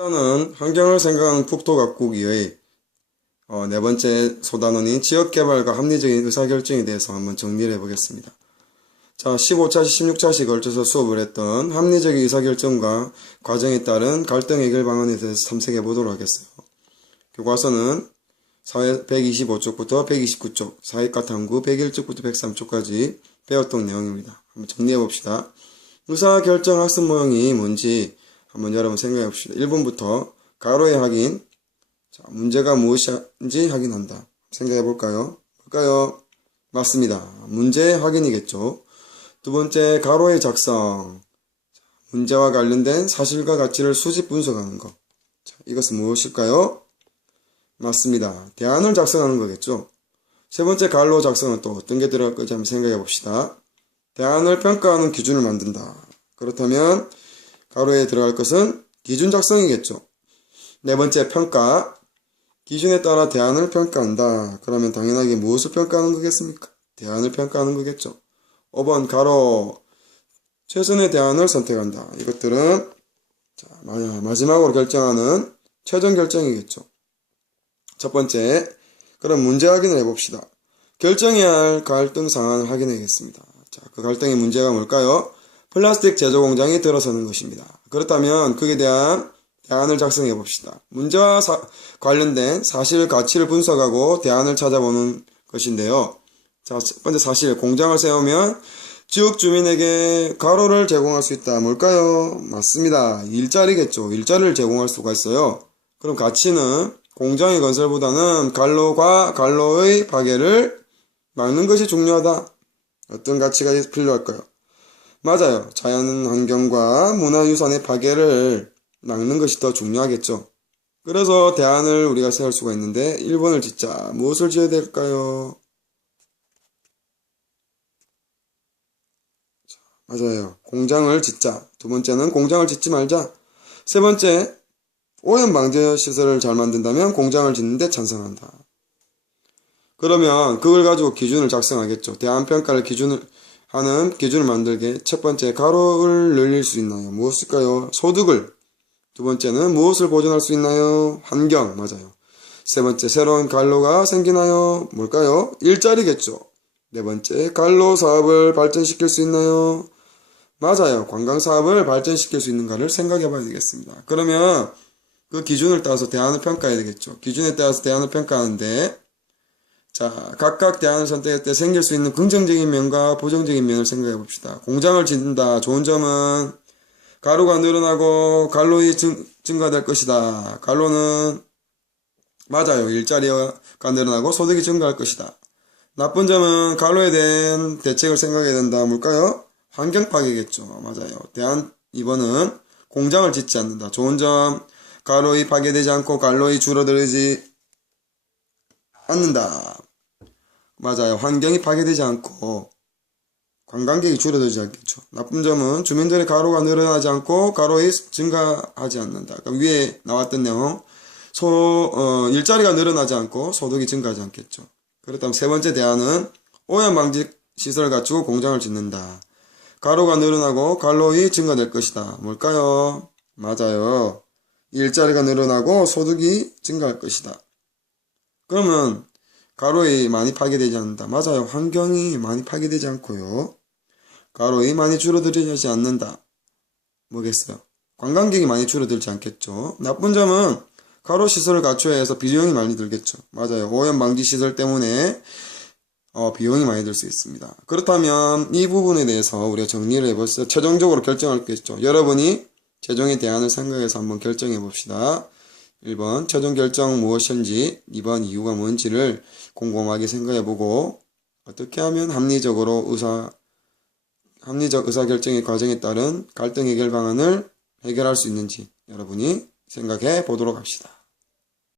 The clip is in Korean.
일단은 환경을 생각하는 국토 가꾸기의 네 번째 소단원인 지역개발과 합리적인 의사결정에 대해서 한번 정리를 해보겠습니다. 자, 15차시, 16차시 걸쳐서 수업을 했던 합리적인 의사결정과 과정에 따른 갈등 해결 방안에 대해서 탐색해 보도록 하겠어요. 교과서는 125쪽부터 129쪽, 사회과 탐구 101쪽부터 103쪽까지 배웠던 내용입니다. 한번 정리해 봅시다. 의사결정 학습 모형이 뭔지 한번 여러분 생각해 봅시다. 1번부터 가로의 확인, 자, 문제가 무엇인지 확인한다. 생각해 볼까요? 맞습니다. 문제의 확인이겠죠. 두 번째, 가로의 작성. 문제와 관련된 사실과 가치를 수집 분석하는 것. 자, 이것은 무엇일까요? 맞습니다. 대안을 작성하는 거겠죠. 세 번째, 갈로 작성은 또 어떤 게 들어갈 건지 한번 생각해 봅시다. 대안을 평가하는 기준을 만든다. 그렇다면 가로에 들어갈 것은 기준 작성이겠죠. 네 번째, 평가. 기준에 따라 대안을 평가한다. 그러면 당연하게 무엇을 평가하는 거겠습니까? 대안을 평가하는 거겠죠. 5번 가로. 최선의 대안을 선택한다. 이것들은 마지막으로 결정하는 최종 결정이겠죠. 첫 번째, 그럼 문제 확인을 해봅시다. 결정해야 할 갈등 상황을 확인해야겠습니다. 자, 그 갈등의 문제가 뭘까요? 플라스틱 제조 공장이 들어서는 것입니다. 그렇다면 그에 대한 대안을 작성해 봅시다. 문제와 관련된 사실 가치를 분석하고 대안을 찾아보는 것인데요. 자, 첫 번째 사실, 공장을 세우면 지역 주민에게 가로를 제공할 수 있다. 뭘까요? 맞습니다. 일자리겠죠. 일자리를 제공할 수가 있어요. 그럼 가치는 공장의 건설보다는 갈로과 갈로의 파괴를 막는 것이 중요하다. 어떤 가치가 필요할까요? 맞아요. 자연환경과 문화유산의 파괴를 막는 것이 더 중요하겠죠. 그래서 대안을 우리가 세울 수가 있는데 1번을 짓자. 무엇을 지어야 될까요? 맞아요. 공장을 짓자. 두 번째는 공장을 짓지 말자. 세 번째, 오염 방제 시설을 잘 만든다면 공장을 짓는데 찬성한다. 그러면 그걸 가지고 기준을 작성하겠죠. 대안 평가를 기준을 만들게. 첫 번째, 가로를 늘릴 수 있나요? 무엇일까요? 소득을. 두 번째는 무엇을 보존할 수 있나요? 환경. 맞아요. 세 번째, 새로운 갈로가 생기나요? 뭘까요? 일자리겠죠. 네 번째, 갈로 사업을 발전시킬 수 있나요? 맞아요. 관광사업을 발전시킬 수 있는가를 생각해 봐야 되겠습니다. 그러면 그 기준을 따라서 대안을 평가해야 되겠죠. 기준에 따라서 대안을 평가하는데, 자, 각각 대안을 선택할 때 생길 수 있는 긍정적인 면과 부정적인 면을 생각해 봅시다. 공장을 짓는다. 좋은 점은 가로가 늘어나고 갈로이 증가될 것이다. 갈로는 맞아요. 일자리가 늘어나고 소득이 증가할 것이다. 나쁜 점은 갈로에 대한 대책을 생각해야 된다. 뭘까요? 환경 파괴겠죠. 맞아요. 대안 2번은 공장을 짓지 않는다. 좋은 점, 가로이 파괴되지 않고 갈로이 줄어들지 않는다. 맞아요. 환경이 파괴되지 않고 관광객이 줄어들지 않겠죠. 나쁜 점은 주민들의 가로가 늘어나지 않고 가로이 증가하지 않는다. 그러니까 위에 나왔던 내용, 일자리가 늘어나지 않고 소득이 증가하지 않겠죠. 그렇다면 세 번째 대안은 오염 방지 시설을 갖추고 공장을 짓는다. 가로가 늘어나고 갈로이 증가될 것이다. 뭘까요? 맞아요. 일자리가 늘어나고 소득이 증가할 것이다. 그러면 가로이 많이 파괴되지 않는다. 맞아요. 환경이 많이 파괴되지 않고요. 가로이 많이 줄어들지 않는다. 뭐겠어요? 관광객이 많이 줄어들지 않겠죠. 나쁜 점은 가로 시설을 갖춰야 해서 비용이 많이 들겠죠. 맞아요. 오염 방지 시설 때문에 비용이 많이 들 수 있습니다. 그렇다면 이 부분에 대해서 우리가 정리를 해보시죠. 최종적으로 결정하겠죠. 여러분이 최종의 대안을 생각해서 한번 결정해 봅시다. 1번 최종 결정 무엇인지, 2번 이유가 뭔지를 곰곰하게 생각해 보고 어떻게 하면 합리적 의사결정의 과정에 따른 갈등 해결 방안을 해결할 수 있는지 여러분이 생각해 보도록 합시다.